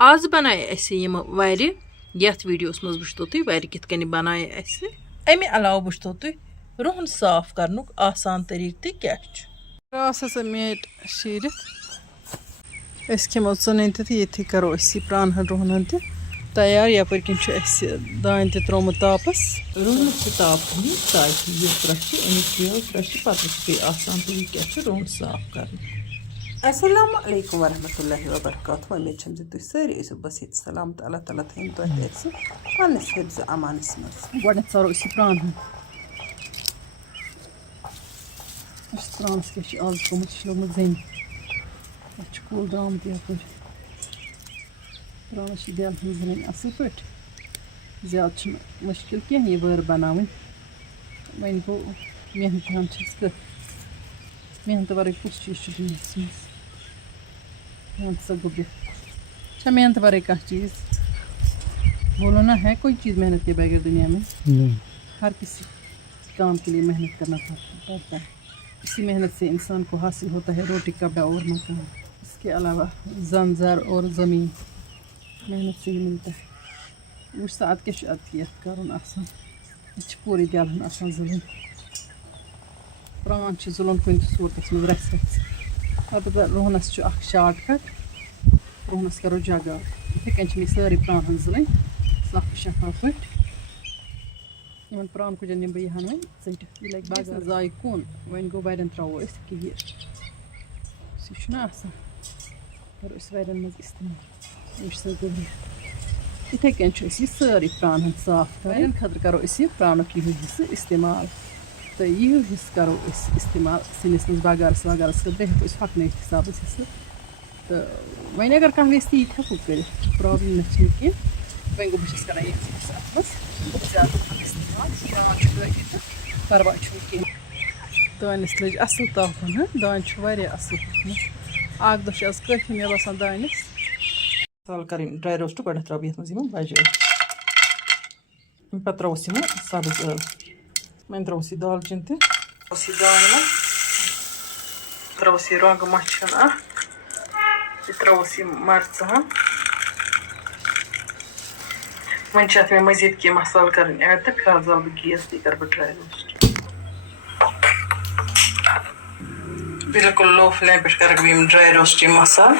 आज बनाए ऐसे यम वार यथ वीडियोस मज वुचतो तुम वार कित कन बनाए ऐसे अमे अलाव वुचतो तुम रुहन साफ करनुक आसान तरीक ते क्या रास हसा मेट शीरित खमो चुन ये करो प्रान रुहन तैयार यपर किन दान त्रोमुत तापस रुहन ताप ताकि यह त्रश अमिक त्रश पे आसान तरीक क्या रुहन साफ कर। अस्सलामु अलैकुम वरहमतुल्लाहि वबरकातुहू। उम्मीद छम तुम सारी ऐसो बस ये सलामत अल्लाह ताला थन तुम पन्नस हिफ्ज़ अमानस मज गोडनेथ सारो प्रान प्रानस क्या आज गोमुत लोगमुत जन कूल दाम तपर प्रानस दिल जन असल पे ज्यादा मुश्किल कह यह वर बनावन वन गो मेहनत हम कर मेहनत वर कुछ चीज़ दुनिया मज मेहनत सा गुब्बित मेहनत वर कह चीज़ बोलो ना है कोई चीज़ मेहनत के बगैर दुनिया में हर किसी काम के लिए मेहनत करना पड़ता है। इसी मेहनत से इंसान को हासिल होता है रोटी कपड़ा और मकान। इसके अलावा जंजर और ज़मीन मेहनत से ही मिलता है। वो साथ के शाद किया करुन आसान पूरी दिल आसान जुल्म प्रान जुल्म कुन सूरत मज रस अलबत्ता रुहनस शार्ट कट रुहनस करो जग इथे कन सारी प्रान जुल्म साफ शफाफ पे इन प्रान कुछ निम बह वन चट यह लगे बाजार जाय कुन वन गो वन त्रो कह सह करो वन मज इस्तेमाल गुब्बित इथे कन यह सारी प्रान साफ कर खतर करो प्रानुक यह हिस्से इस्तेमाल तो यह हिस्स करो इस्तेमाल सिनिस मज बगारस वगारस खत हेको हकन हिसाब हिस्से तो वन अगर कह वेस ती हेको कर प्रॉब्लम न कह वन गो बस कर ज्यादा इस्तेमाल परवा कह दानस लज असल तापन दान असल अख दह आज काफी मे बसान दानस मसाल कर ड्राई रोस्ट गो त्रो ये मज बजे पे त्रोस सब्ज ٲl वन त्रोस दालचीन त्रोस दान त्रोस रंग मछन त्रोस मरचान वन मे मजीद कह मसाल कर ऐड तो फिलहाल जल बह गैस ती कर ड्राई रोस्ट बिल्कुल लो फ्लेम पे कर ड्राई रोस्ट मसाल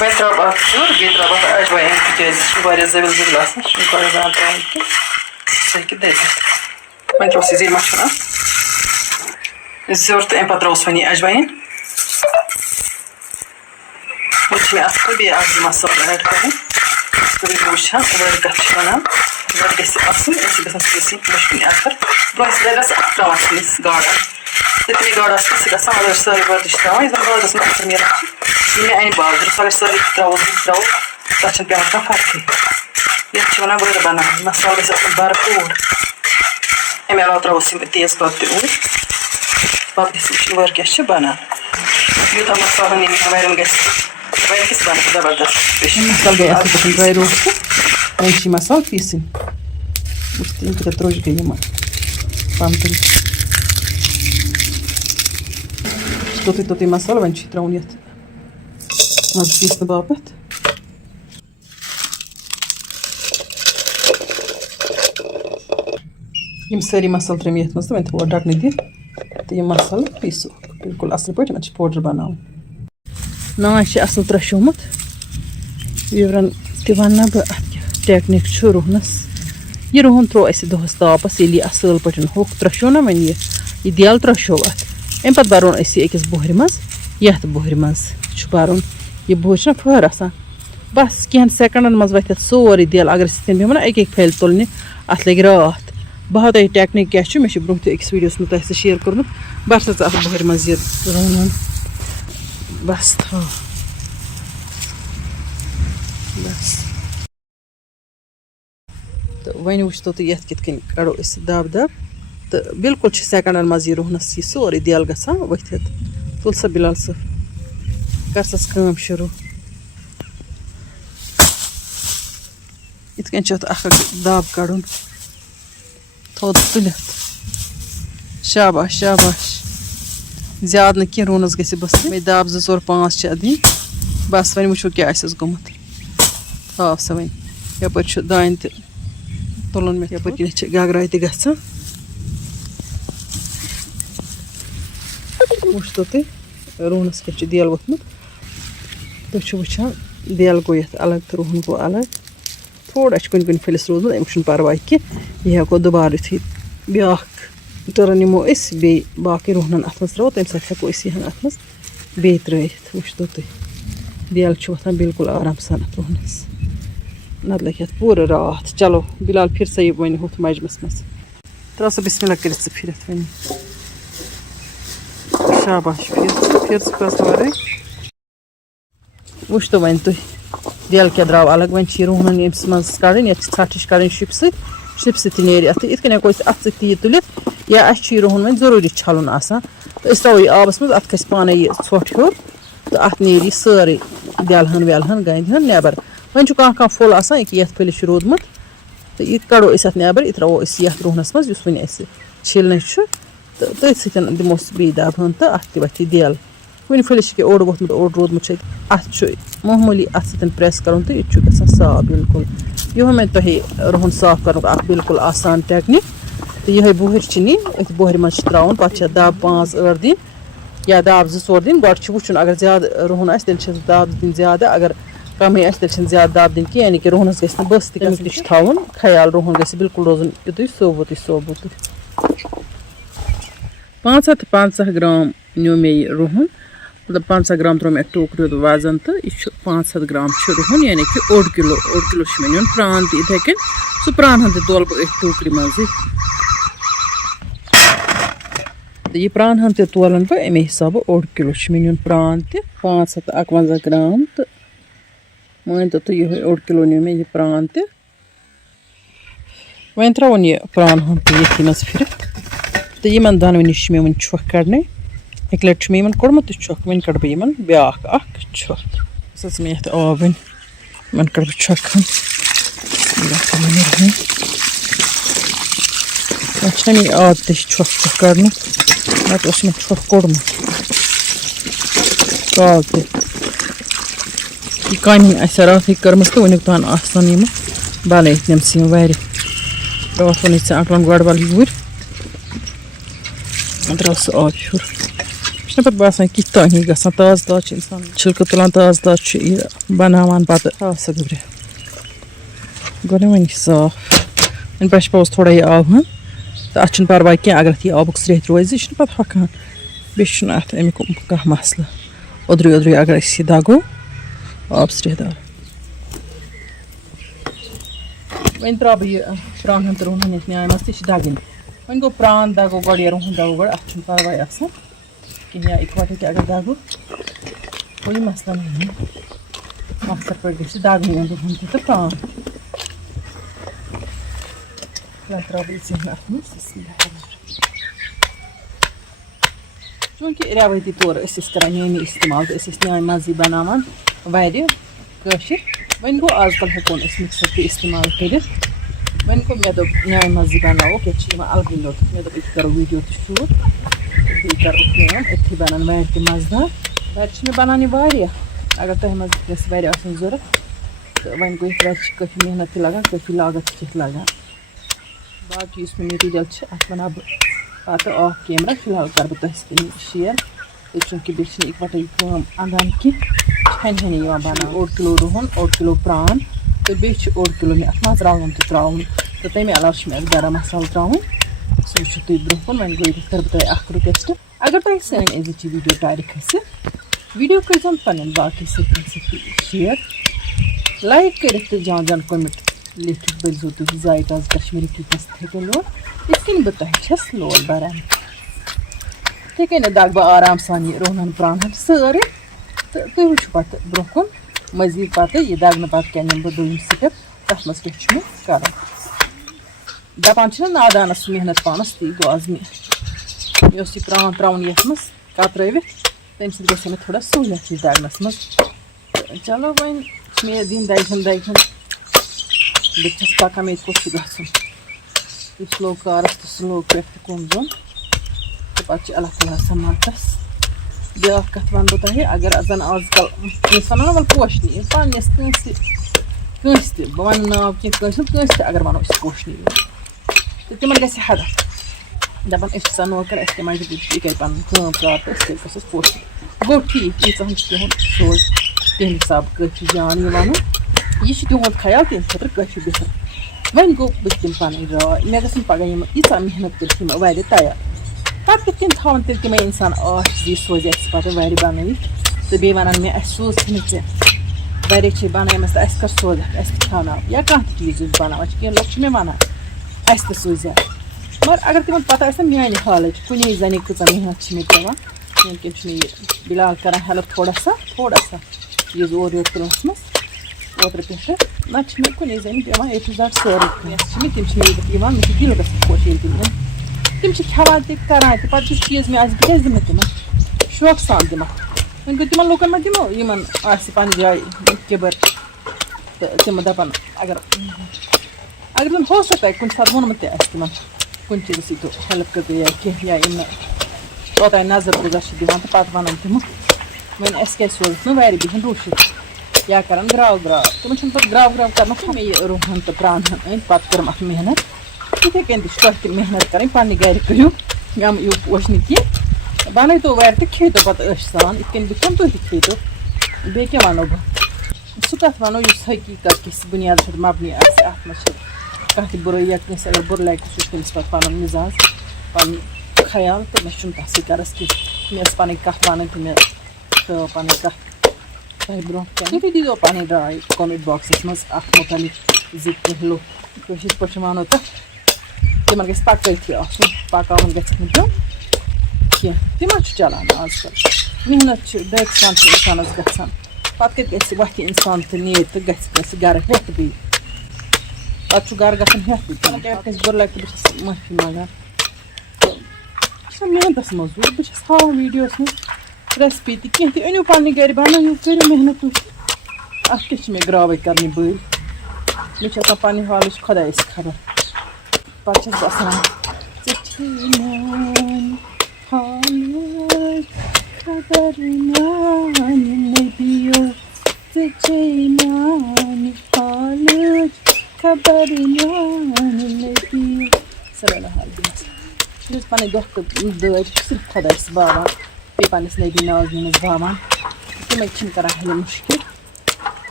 वन त्रो चूर बे त्रो अजवाइन तक जविल जविल आसान त्रोन कह सह हे दजित वन त्रोस जी मछन जोर तो अम पे त्रोस वन अजवाइन मे असल बे मसाल ऐड कर वुचान वर कत वन वर गसल मुश्किल आखिर बस गस त्रा गाड़न तमी गाड़ सह गर सारी वर्दिश त्रा बादस में अखर नीलान मे अन बाजर सह सारी त्रो तथा पे फर्क ये वन वर बनान मसाल गस भरपूर अमे अलाव त्रोस तेज पत्त ऊर पे वर क्या बनान यूत मसाल नी वर वन किस बन जबरदस्त मसाल गई असल ड्राई रोस्ट वन मसाल पीसन तीन त्रोज गई पमतन तोत तोत मसाल वन त्रोन ये मज पीसन बापत सारी मसाल त्रेम ये मज वन थो ढकन दी तो यह मसाल पीसो बिल्कुल असल पे पाउडर बनान नाश असल त्रशोमुत विवरण वन बह टेक्निक रुहनस यह रुहन त्रो दोहस तापस ये असल पे होक त्रशो ना वन यह दिल त्रशो अत अम पे बरो अकिस बोहर मज ये बोहर मज बरुन यह बोहर फहर आसान बस कह सेकंडन मज वथ सोरे दिल अगर बेहमो ना एक फैल तुलने अत लगे रात बह तुम टेक्निक क्या मे ब्रोह अकिस वीडियोस में तुम शेयर कोर्मुत बस अत बोहर मज यह रुन बस था बस तो वन वो तो ये कित कड़ो दब दब तो बिल्कुल सेकंडन मज रुहनस यह सोरे दिल ग वथित तुल सा बिलाल सब कर सस काम शुरू इत दब कड़न थोद तुलित शाबाश शाबाश ज्यादा न कह रुहनस गस बस मे दब 2 4 5 दिन बस वह वो क्या गोमुत हाफ सा वन यप दान तुलन मे यप गगराय ग वो तुम रूहनस क्या देल वोथमुत तुम वुचान देल गो ये अलग तो रूहन गो अलग थोड़ा कुन फलिस रोदमुत अमुक परवाह कि यह हेको दोबार युथी ब्या टर्न निमो बे बाकी रूहन अत मज त्रो तम हेको अत मज बे त्रित वो तुम देल वथान बिल्कुल आराम सान रूहनस नत लगे पूरा रात चलो बिलाल फिर से वन हुत मजमस मज त्रा सा बिस्मिल्लाह कर फिर वन शाबाश फिर वारे वो तो वन तुम देल क्या द्राव अलग वन रूहन यम्स मज कड़न ये छट कड़न शिप सत नेर अत इत हेको अत सी तुलित या अ रूहन वन जरूरी छलन तो त्रो यह आबस मज अत खस पाने यह ोट हूर तो अत नेर सारे देलहन वेलहन गंदहन नेबर वन कह फुल आसान ये फलिस रोदमुत तो यह कड़ो अत नेबर यह त्रो ये रूहनस मज वन छिलन तो तथ सत दिमो बे दबहन तो अत वथ देल कुन फलिस ओड वोथमुत ओड रोदमुत अत मामूली अत सत प्रेस कर तो यह ग साफ बिल्कुल यो मे तुम रूहन साफ कर बिल्कुल आसान टेक्निक तो यह बोहर नी अत बोहर मज त्रा पे दब 5-8 दिन या दब 2-4 दिन गो वुचन अगर ज्यादा रूहन आ दब दिन ज्यादा अगर कम तेल ज्यादा दब दिन कह यानी कि रूहनस गि बस तक ख्याल रूहन ग बिल्कुल रोजन युत सोबुत 550 ग्राम नो मे रूहन मतलब 500 ग्राम त्रो मे टोकर वजन तो यह 500 ग्राम रूहन यानी कि 1 किलो मे नुन प्रान तथे कन सह प्रान तोल टोकर मज तो यह प्रान तोलन बह अमे हिसाब 1 किलो मे नुन प्रान 551 ग्राम तो मान तो यह 1 किलो नु मे यह प्रान वन त्रोन यह प्रान ये मज फिर तो इन दोनों नश मे वन छुक कड़ने एक लट मे कोड़मुत छुक वन कड़ बह ब्या छुक मे ये आब वन कड़ बह छुक मे आदत छुक छुक कड़न नत मे छुक कोड़मुत काल तह कन रात कर्म तो वनुक तान आसान बलत नम्स वार रात वो अकलन गड़ वल यूर द्राव सह आब हूर पे बसान कि तानी ग ताज ताज इंसान छिलक तुलान ताज ताज बनावान पे सा गब्रे गो वन साफ वन पे पास थोड़ा यह आब तो अत परवाह क्या अगर यह आबुक स्रेत रोज यह पे हकान बेन अत अमुक कह मसल ओद्रे ओद्रे अगर यह दगो आब स्रेदार वन त्रा बह यह प्रान तो रूहन ये न्याय मज तह दगन वन गो प्रान दगो गो या रूहन दगो गो अत परवाह आसान कि या इकवटे अगर दगो कोई मसला नहीं मकसद पे गि दगन रूहन तो प्रान चूँकि रवायती तौर कर नी इस्तेमाल तो न्याय मज बनावान वारिया वन गो आजकल हेकोन मिक्सर तह इस्तेमाल कर वन गो मे दोप न्याय मज बनावो क्या अलग लोट मे दोप करो वीडियो शूट बे करो काम अथी बनान वार तह मजदार वार मे बनान अगर तह मज गई जरूरत तो वन गो वार काफ़ी मेहनत तह लगान काफ़ी लागत तह लगान बाकी इस मटीरियल अत वन पे ऑफ कैमरा फिलहाल कर बह तुम शेयर तो चूँकि बेन इकवटे काम अंदान कि छन छन बना 1 किलो रूहन 1 किलो प्रान तो बे 1 किलो मे अत मज रवन त्रा तो तमें अलाव मे गरम मसाला त्रा सो वो तुम ब्रोह वन गो कर बह रिक्वेस्ट अगर तुम सन अजी वीडियो टार खस वीडियो कर पे बाकी शेयर लाइक कर जान जान कमेंट लिखित बजो तुम जायकाज कश्मीरी किचन थे लोल ये बह तुम लोल बरान थे कन दग बह आराम सान यह रूहन प्रान सारे तो तुम वो पे ब्रोह मजीद पे यह दगन पे क्या निम बह दोम स्टेप तथ मज क्या कर दपान नादानस मेहनत पानस ती गो आज मे यह प्रान त्रावन ये मज कतरवित तम सह मे थोड़ा सहूलियत दगनस मज चलो वन मे दिन दगन दगन बस पकान मे कुछ गो स्लो कारस तो स्लो पे कुम जोन तो पे अल्लाह ताला समतस بیٛاکھ کَتھ وَنہٕ بہٕ تۄہہِ اگر زَن آزکَل کٲنٛسہِ وَنو نا وَلہٕ پوشہٕ نِیِو پنٛنِس کٲنٛسہِ تہِ بہٕ وَنہٕ ناو کینٛہہ کٲنٛسہِ تہِ اگر وَنو أسۍ پوشہٕ نِیِو تہٕ تِمَن گژھِ ہَدف دَپان أسۍ چھِ سا نوکر اَسہِ کیٛاہ مجبوٗری چھِ یہِ کَرِ پَنُن کٲم کار تہٕ أسۍ کیٛازِ گژھو پوشہٕ گوٚو ٹھیٖک ییٖژاہَن چھِ تِہُنٛد سوز تِہنٛدِ حِسابہٕ کٲفی جان یہِ وَنُن یہِ چھُ تِہُنٛد خیال تِہنٛدِ خٲطرٕ کٲفی بہتر وۄنۍ گوٚو بہٕ دِمہٕ پَنٕنۍ راے مےٚ گژھن پَگاہ یِم ییٖژاہ محنت کٔرِتھ یِم وارِ تیار پَتہٕ کِتھ کٔنۍ تھاوَن تیٚلہِ تِمَے اِنسان آش زِ یہِ سوزِ اَسہِ پَتہٕ وارِ بَنٲوِتھ تہٕ بیٚیہِ وَنان مےٚ اَسہِ سوٗزتھٕ نہٕ ژےٚ واریاہ چھِ بَنٲیمَژ تہٕ اَسہِ کَر سوزَکھ اَسہِ تہِ کھیٛاوناو یا کانٛہہ تہِ چیٖز یُس بَناوان چھِ کینٛہہ لُکھ چھِ مےٚ وَنان اَسہِ تہِ سوٗزِ مگر اگر تِمَن پَتہ آسہِ نا میٛانہِ حالٕچ کُنی زَنہِ کۭژاہ محنت چھِ مےٚ پٮ۪وان وٕنکٮ۪ن چھُ مےٚ یہِ بِلال کَران ہٮ۪لٕپ تھوڑا سا یُس اورٕ یورٕ تُلنَس منٛز اوترٕ پٮ۪ٹھٕ نَتہٕ چھِ مےٚ کُنی زَنہِ پٮ۪وان اے ٹُو زَڈ سورُے کینٛہہ چھِ مےٚ تِم چھِ مےٚ ییٚتٮ۪تھ یِوان مےٚ چھِ دِل گژھان خۄش ییٚلہِ تِم یِن تِم چھِ کھٮ۪وان تہِ کَران تہِ پَتہٕ یُس چیٖز مےٚ آسہِ بہٕ کیٛازِ دِمہٕ تِمَن شوقہٕ سان دِمَکھ وۄنۍ گوٚو تِمَن لُکَن ما دِمو یِمَن آسہِ پنٛنہِ جایہِ کِبر تہٕ تِم دَپَن اگر زَن ہوسکتا تۄہہِ کُنہِ ساتہٕ ووٚنمُت تہِ آسہِ تِمَن کُنہِ چیٖزَس ییٖتو ہٮ۪لٕپ کٔرِو یا کینٛہہ یا یِم نہٕ توٚتانۍ نظر گُزر چھِ دِوان تہٕ پَتہٕ وَنان تِمو وۄنۍ اَسہِ کیٛازِ سوزُکھ نہٕ وارِ بِہِنۍ روٗشِتھ یا کَران گرٛاو تِمَن چھُنہٕ پَتہٕ گرٛاو کَرنَس چھِ مےٚ یہِ رُہَن تہٕ پرٛانہَن أنۍ پَتہٕ کٔرٕم اَتھ محنت تِتھَے کٔنۍ تہِ چھِ تۄہہِ تہِ محنت کَرٕنۍ پنٛنہِ گَرِ کٔرِو یِم یِیِو پوش نہٕ کینٛہہ بَنٲیتو وارِ تہٕ کھیٚیتو پَتہٕ عٲشہِ سان یِتھ کٔنۍ بہٕ کھٮ۪مہٕ تُہۍ تہِ کھیٚیتو بیٚیہِ کیٛاہ وَنو بہٕ سُہ کَتھ وَنو یُس حقیٖقت کِس بُنیادَس پٮ۪ٹھ مبنی آسہِ اَتھ منٛز چھِ کانٛہہ تہِ بُرٲیی یا کٲنٛسہِ اگر بُرٕ لَگہِ سُہ چھُ تٔمِس پَتہٕ پَنُن مِزاز پَنُن خیال تہٕ مےٚ چھُنہٕ تَتھ سۭتۍ کَرَس کینٛہہ مےٚ ٲس پَنٕنۍ کَتھ وَنٕنۍ تہٕ مےٚ تھٲو پَنٕنۍ کَتھ تۄہہِ برونٛہہ کَنہِ تُہۍ دیٖزیو پَنٕنۍ راے کومٮ۪نٛٹ بۄکسَس منٛز اَتھ مُتعلِق زِ کینٛہہ لُکھ کٲشِر پٲٹھۍ وَنو تَتھ تِمَن گژھِ پَکٲیتھٕے آسُن پَکاوُن گژھٮ۪کھ نہٕ تِم کینٛہہ تِم حظ چھُ چَلان آزکَل محنت چھِ دٲکِستان چھِ اِنسانَس گژھان پَتہٕ کَتہِ گژھِ وۄتھِ اِنسان تہٕ نیرِ تہٕ گژھِ کٲنٛسہِ گَرٕ ہٮ۪تھ بیٚیہِ پَتہٕ چھُ گَرٕ گژھان ہٮ۪تھ تہِ کیٛاہ کٲنٛسہِ بُرٕ لَگہِ تہٕ بہٕ چھَس معٲفی منٛگان تہٕ یہِ چھِ محنتَس منٛز بہٕ چھَس ہاوان ویٖڈیوَس منٛز ریسپی تہِ کینٛہہ تہِ أنِو پنٛنہِ گَرِ بَنٲیِو کٔرِو محنت تُہۍ اَتھ کیٛاہ چھِ مےٚ گرٛاوَے کَرنہِ بٔلۍ مےٚ چھِ آسان پنٛنہِ حالٕچ خۄدایَس خبر پَتہٕ چھَس بہٕ آسان ژےٚ میٛانہِ حالٕچ خبر میٛانہِ نبِیو ژےٚ چھے میٛانہِ حالٕچ خبر میٛانہِ نبِیو صلی اللہ علیہ وسلم یُس پَنٕنۍ دۄہ تہٕ دٲدۍ صرف خۄدایَس باوان بیٚیہِ پنٛنِس نبی ناظمیٖنَس باوان تِمَے چھِم کَران حلہِ مُشکِل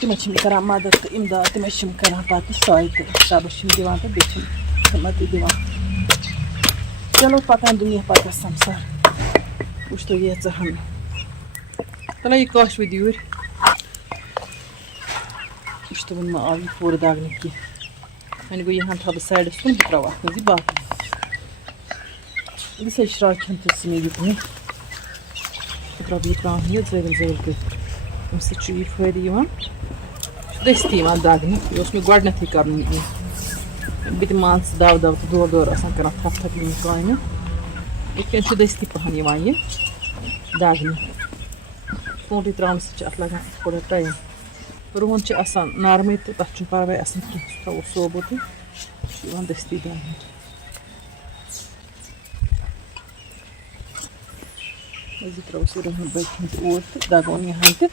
تِمَے چھِم کَران مَدد تہٕ اِمداد تِمَے چھِم کَران پَتہٕ سۄے تہٕ رۄبَس چھِم دِوان تہٕ بیٚیہِ چھِم ہِمت تہِ دِوان چلو پَکان دُنیا پَتہٕ سَمسار وٕچھ تو ییٖژاہ ہَن تَلے یہِ کاشوٕ دیوٗرۍ وٕچھ تو وۄنۍ ما آو یہِ پوٗرٕ دَگنہٕ کینٛہہ وۄنۍ گوٚو یہِ ہَن تھاو بہٕ سایڈَس کُن بہٕ ترٛاوٕ اَتھ منٛز یہِ باقٕے بہٕ چھَس شراکھَن تہِ سُہ مےٚ یہِ کُن بہٕ ترٛاوٕ یہِ ترٛاوُن یہِ زٲوِل کٔرِتھ اَمہِ سۭتۍ چھُ یہِ فٲیدٕ یِوان یہِ چھُ دٔستی یِوان دَگنہٕ یہِ اوس مےٚ گۄڈٕنٮ۪تھٕے کَرُن یہِ بہٕ تہِ مان ژٕ دَو تہٕ دورٕ آسان کَران تھپھ یِم کامہِ یِتھ کٔنۍ چھُ دٔستی پَہَن یِوان یہِ دَگنہٕ ژوٗنٛٹھٕے ترٛاونہٕ سۭتۍ چھِ اَتھ لَگان تھوڑا ٹایم رُہُن چھِ آسان نرمٕے تہٕ تَتھ چھُنہٕ پَرواے آسان کینٛہہ سُہ تھاوو سوبوتٕے یہِ چھُ یِوان دٔستی دَگنہٕ أزی ترٛاوُس یہِ رُہُن بٔتھِ تہِ اوٗرۍ تہٕ دَگون یہِ ہَن تہِ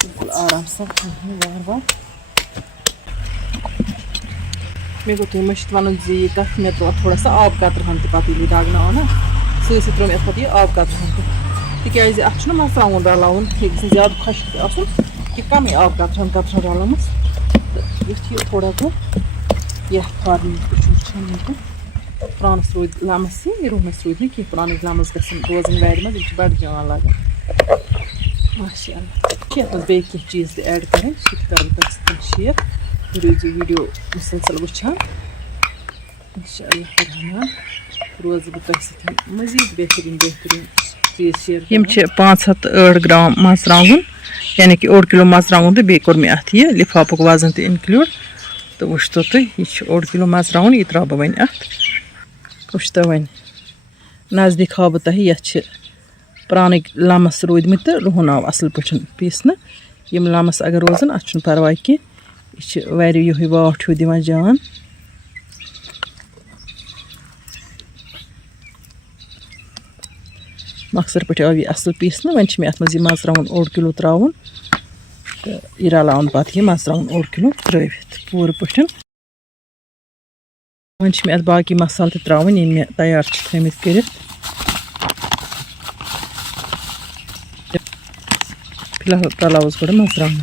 بِلکُل آرام سان وار مےٚ گوٚو تۄہہِ مٔشِد وَنُن زِ یہِ کَتھ مےٚ ترٛوو تھوڑا سا آبہٕ قطرٕ ہَن تہِ پَتہٕ ییٚلہِ یہِ دَگنہٕ آو نا سۭتۍ سۭتۍ ترٛوو مےٚ اَتھ پَتہٕ یہِ آبہٕ قطرٕ ہَن تہِ تِکیٛازِ اَتھ چھُنہ مَژراوُن رَلاوُن یہِ گژھِ نہٕ زیادٕ خۄشِک تہِ آسُن یہِ کَمٕے آبہٕ قطرٕ ہَن رَلٲمٕژ تہٕ یُتھ یہِ تھوڑا گوٚو یَتھ فارمہِ تہِ چھُ وٕچھان وٕنکٮ۪ن پرٛانَس روٗدۍ لَمَس یہِ رُہنَس روٗدۍ نہٕ کینٛہہ پرٛانٕکۍ لَمَس گژھن روزٕنۍ وارِ منٛز یِم چھِ بَڑٕ جان لَگان ماشاء اللہ چھِ یَتھ منٛز بیٚیہِ کینٛہہ چیٖز تہِ ایڈ کَرٕنۍ سُہ تہِ کَرٕ بہٕ تۄہہِ سۭتۍ شِیر تُہۍ روٗزِو ویٖڈیو مُسلسل وٕچھان اِنشاء اللہ رحمان روزٕ بہٕ تۄہہِ سۭتۍ مٔزیٖد بہتریٖن چیٖز شِیر یِم چھِ 508 گرٛام مَژرٛانٛگُن یعنی کہِ 1 کِلوٗ مَژرٛانٛگُن تہٕ بیٚیہِ کوٚر مےٚ اَتھ یہِ لِفاپُک وَزَن تہِ اِنکٕلیوٗڈ تہٕ وٕچھ تو تُہۍ یہِ چھُ 1 کِلوٗ مَژرٛانٛگُن یہِ ترٛاوٕ بہٕ وۄنۍ اَتھ وٕچھ تو وۄنۍ نزدیٖک ہاو بہٕ تۄہہِ یَتھ چھِ پرٛانٕکۍ لَمَس روٗدۍمٕتۍ تہٕ رُہُن آو اَصٕل پٲٹھۍ پیٖسنہٕ یِم لَمَس اگر روزَن اَتھ چھُنہٕ پَرواے کینٛہہ یہِ چھِ واریاہ یِہوٚے واٹھ ہیوٗ دِوان جان मक्सर पे आव यह असल पीसने वन अत मज मरचावन 1 किलो त्रावन तो यह रलावन पे यह मरचावन 1 किलो त्रित पूर पे वन अत बाकी मसाल त्रावन यम मे तैयार थमित कर फिलहाल रलावस गोड़ मरचावन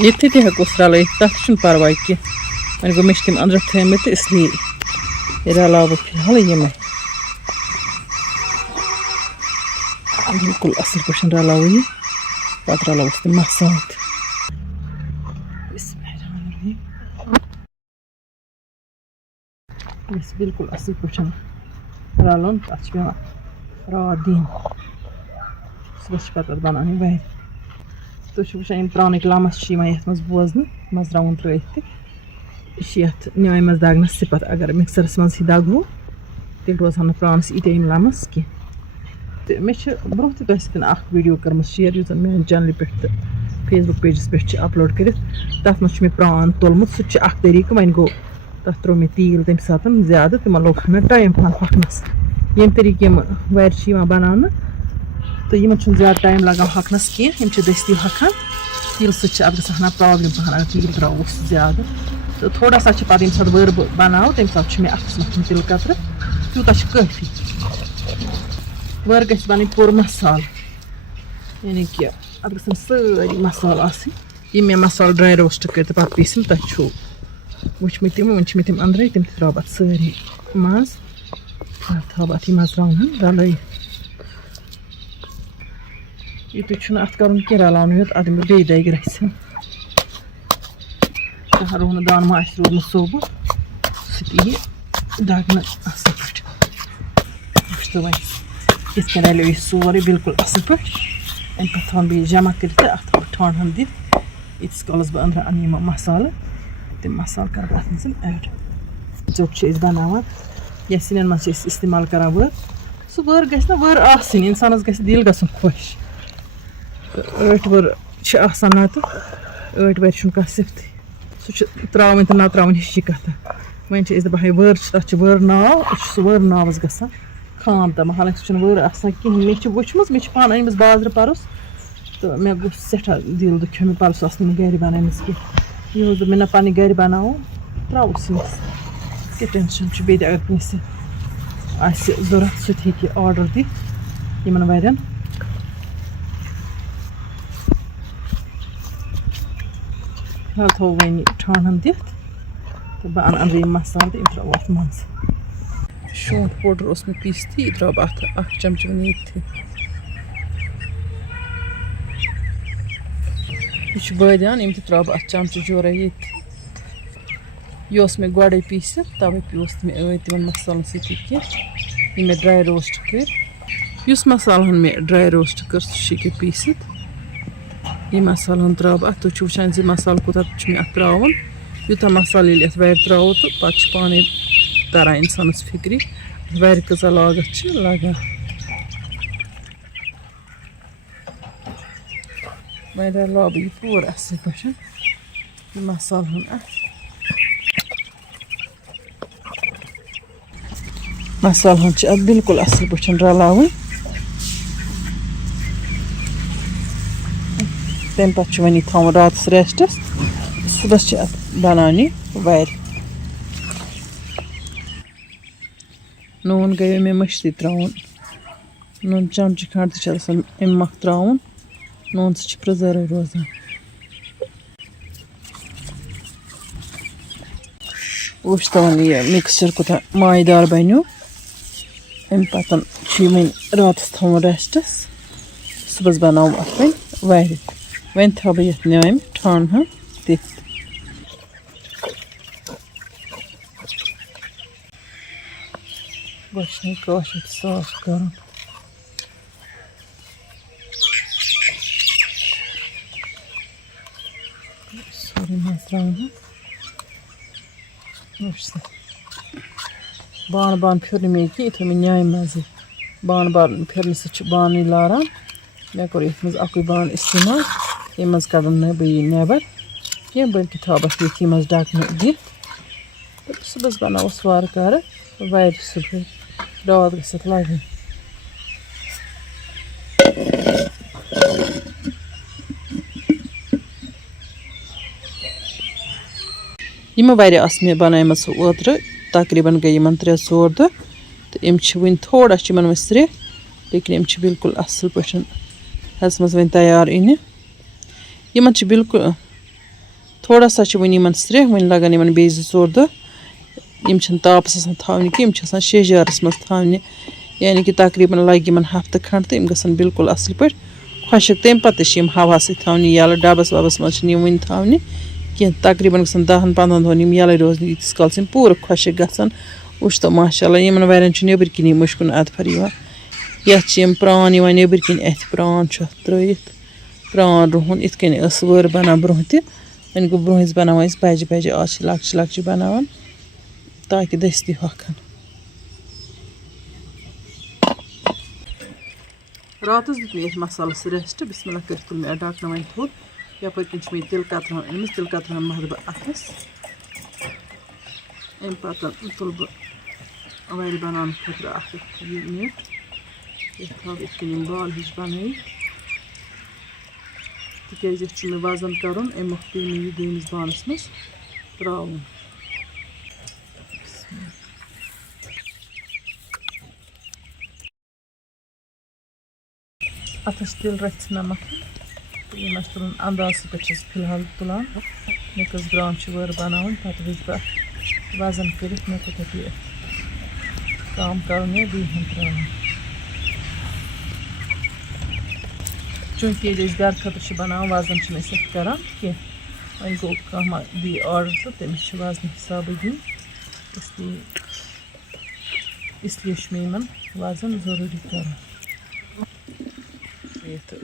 ये हेकोस रल तथ पर्वा कह वन गो मे तम अंदर थमित इसलिए रलाव फिलहाल यमें बिल्कुल असल पे रलाव यह पे रलावस तम मसाल बिल्कुल असल पे रलन तथ पे रात दिन सुबह पे बनाने वर तुम वुचान प्रानिक लमस ये मज बोजन मरचावन त्रित यह न्याय मज दगनस सिपत अगर मिक्सरस मज दगो तेल रोजान प्रानस ईटे लमस कह मे ब्रोह तुम वीडियो कर्म शेयर यूँ मे चैनल पे फेसबुक पेजस पे अपलोड कर तथ मे प्रान तुलमुत सह तरीक वन गो तथ त्रो मे तील तम सात ज्यादा तम लोग मे टाइम पान हकनस यम तरीक वर बनान तो इन ज्यादा टाइम लगान हकनस कह दस्ती हकान तील सत गना प्रॉब्लम पहन अगर तील त्रोस ज्यादा तो थोड़ा सा पे ये वर बनाओ तम सात मे अथस मथन तिल कतर तूत काफ़ी वर ग बन पूर मसाल यानी कि अत गन सारी मसाल आम मे मसाल ड्राई रोस्ट कर पे पीसम तक वुचम तम वन तम अंदर तम त्रा पे सारी मज थो अत मरचावन रल यूत अत कर रलावन योत अत बे दग रसन रोह दान मा रोदमुत सोबुत सह दग असल पे वो वन इथ रलो यह सोरे बिल्कुल असल पे अम पे थवन बे जमा कर अत ठंडन दित यीस कलस बह अंदर अन मसाल तम मसाल कर अत मज ऐड जोप बनावान या सिन मज इस्तेमाल करान वर सह वर ग वर आसन इंसानस ग दिल गन खुश ऐट वर ना तो ऐट वर कह सिफ्त सह त्रावन तो ना त्रावन हिश कथ वन दपान वर तथ वर नाव सह वर नावस गसान खान तम हालांकि सह वर आसान कहें मे वुचम मे पान अनम बाजार परस तो मे गो सठा दिल दुखो मे परस गर बनाम कह यह मे ना पे गर बनाओ त्रोस क्या टेंशन बे अगर कंस जरूरत सह ऑर्डर दिख वन फिलहाल थो वन ठंडन दिख तो बह अन अंदर मसाल तो त्रो अत मज शोंठ पाउडर मे पीसत यह त्रो अत चमच वन ये बादियान यम त्रो अत चमच जोरा ये मे गोड़े पीसित तवे पीस मे तिमन मसालन सती कह मे ड्राई रोस्ट कर मसालन मे ड्राई रोस्ट कर सह पीसित यह मसालन त्रा अत तुम वुचान मसाल कूत मे अत त्रावन यूता मसाल ये वर त्रो तो पे पाने तरान इंसानस फिक्री वर कजा लागत लगान वन रलाव यह पूर असल पे मसालन मसालन अत बिल्कुल असल पे रलावन तम पे वन थवन रात रेस्टस सुबह अत बनाने वर नून गए मे मश्ती त्रावन नून चमच खंड अम मख त्रावन नून सह प्रिजर्व रोजान वुच तवन यह मिक्सचर कूत मायदार बनो अम पतन वन रात थवन रेस्टस सुबह बनाव अत वर वन थो बह ये न्याम ठंडन दिख काश साफ कर सारी मरचावन बान बान फिर मे कह यह थो मे न्याय मज बान बान फिर सह बान लारान मे कोर ये मज अक बान इस्तेमाल ये मज कड़न ना बह नबर कह बल्कि थो बह ये मज ढकन दिख सुबह बनावस वार कार वर सुबह रात गत लगन यम वारिया आस मे बनायमस ओत्र तकरीबन गई यमन 3-4 दो तो यम वन थोड़ा यमन वन स्रे लेकिन यम बिल्कुल असल पठन हस मज वन तैयार इन यमन बिल्कुल थोड़ा सा वन यमन स्रे वन लगन यमन बे 2-4 दो यम तापस आसान थावनि कि यम शेजारस मज थावनि यानी कि तकरीबन लग यमन हफ्ते खंड तो यम गसन बिल्कुल असल पे खुशक तम पत्त हवा सत थावनि यल डबस वबस मज वन थावनि कह तकरीबन गसन 10-15 दोहन यल रोजन यीतिस काल पूरा खुशक गसन वुच तो माशाल्लाह यमन वारियन नबर किन मुश्कुन अदफर ये प्रान नबर किन अथ प्रान त्रित प्रान रुहन इत कन वर बना ब्रोह तह वन गो ब्रोह बनान बजे बजे आज लक्च लक्च बनान ताकि दस्ती हखन रात दित मे मसालस रेस्ट बिस्मिल्लाह कर तुल मे डाकन वन थोद यपर कन मे तिल कतर अमिस तिल कतर महद बह अथस अम पत तुल बह वार बनान खुद मीट ये कन बाल हिश बन तिज मे वजन कर अमु पे मे यह दीमस बानस मज त्रावन अथस तिल रच नमक यह तुलन अंदाज पे फिलहाल तुलान मे कस ग्राम वर बनान पे वुच बह वजन कर मे कत काम कर दी त्रावन चूँकि ये घर खतर बनान वजन कर कह वन गो कह दी आर्डर तो तमिस वजन हिसाब दिन इसलिए मे वजन जरूरी कर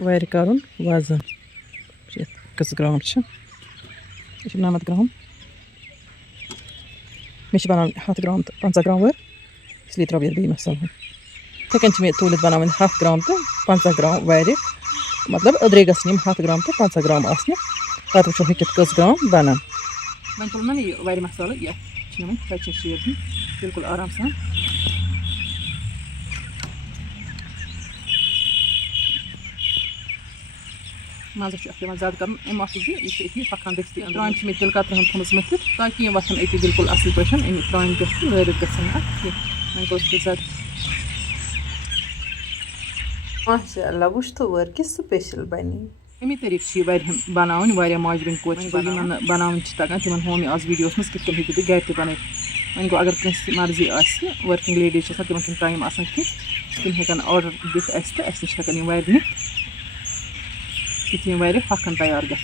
वार कर वजन कस ग्राम 90 ग्राम मे बनान 100 ग्राम तो 50 ग्राम वर इसलिए त्रा बे मसाल इथे कन मे तूलित बनान 100 ग्राम तो 50 ग्राम वार मतलब अदरे गसन 100 ग्राम तो 50 ग्राम आसने पत वो हकित कस ग्राम बनान वन तुल ना यह वार मसाल यह बिल्कुल आराम सान मजा ज्यादा कर हकान दस्ती त्रान मे तिल कतर थोमस मथित ताकि यम वथन अति बिल्कुल असल पे त्रान पे लरित गसन वन कोस ज्यादा माशाअल्लाह वुच तो वर कि स्पेशल बनी अमी तरीक बनान वारिया माजबिन कोच बनान तगान तिमन हो मे आज वीडियोस मज कित हेकि घर त बन वन गो अगर कंस मर्जी आसि वर्किंग लेडीज तिमन टाइम आसान कि तिम हेकन ऑर्डर दित अस तो अस नश हेकन वार नित ये वार हकन तैयार ग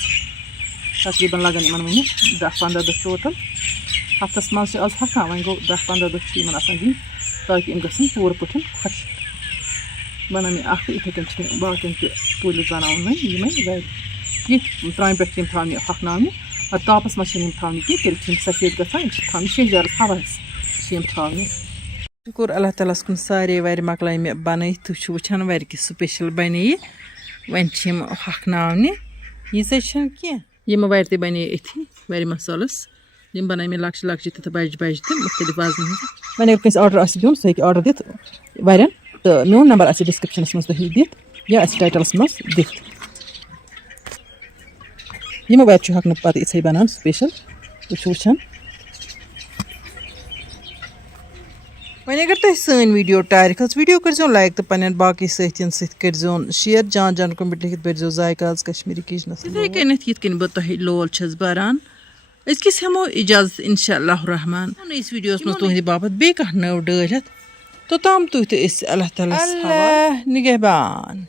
तकरीबन लगन इन वन 10-15 दह टोटल हफ्तस मज आज हकान वन गो 10-15 दह इन दिन ताकि इन गसन पूर पठ खुश बना मे इथे कन बाकन तुलित बनान ये त्रान पे थाने हकनाने तापस मज थाने कह तेल सफेद गसान थाने शेजारस हवास थाने शुक्र अल्लाह तालास कुन सारे वार मकल मे बन तुम वुचान वार कि स्पेशल बने वन हकनाने यीज कह वार ते बने अथी वार मसालस बन मे लक्च लक्च तथ बज बज तो मुख्तलिफ वजन वन अगर कंस ऑर्डर दिन सह हे ऑर्डर दित वार तो मोन नंबर आ डिस्क्रिप्शन मज तुम दित या टाइटलस मज दित यम वार हकन पे इथे बनान स्पेशल वुचान वन अगर तुम सन वीडियो टायर खच वीडियो कर लाइक तो पन्न बाकी साथियन सत कर शेयर जान जान कमेंट लिखित बरजो जायकाज कश्मीरी किचनस इथे कन बह तुह लोल छस बरान अजकिस हेमो इजाजत इंशाअल्लाह रहमान इस वीडियोस मज तुहद बापत बे कह नव डर तोताम तुह तो अल्लाह ताला निगहबान।